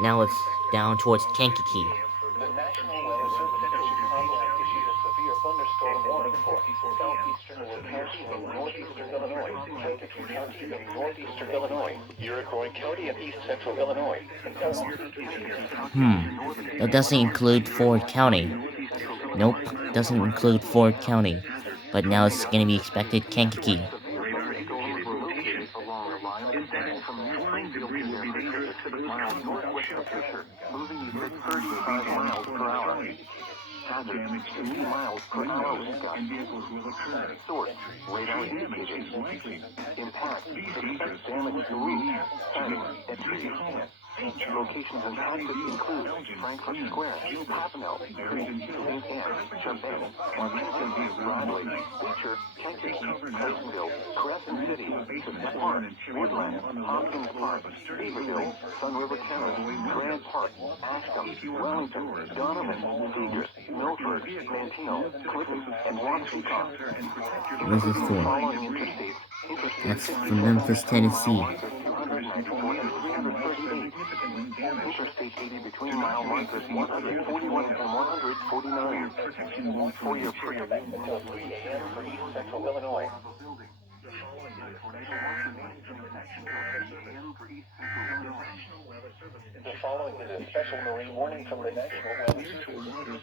Now it's down towards Kankakee. The National Weather Service in Chicago has issued a severe thunderstorm warning for southeastern Kankakee and northeastern Illinois, Kankakee County and northeastern Illinois, Iroquois County and east central Illinois. That doesn't include Ford County. Nope, doesn't include Ford County. But now it's gonna be expected Kankakee. Damage to 80 miles per hour and vehicles will occur. Source, radar indicators. Impact, expect damage to roof, fence, and trees. Locations impacted include Frankfurt Square, Papineau, St. Anne, Chambon, Washington, Bradley, Beecher, Kankakee, Claytonville, Crescent City, Sister Park, Woodland, Hopkins Park, Beaverville, Sun River Terrace, Grand Park, Ashcombe, Wellington, Donovan, Cedars, Milford, Mantino, Clinton, and Waukesha. Where's this for? That's from Memphis, Tennessee. Interstate 80 between mile markers 141 and 149. For your protection until 3 a.m. for east central Illinois. The following is a special marine warning from the National Weather Service.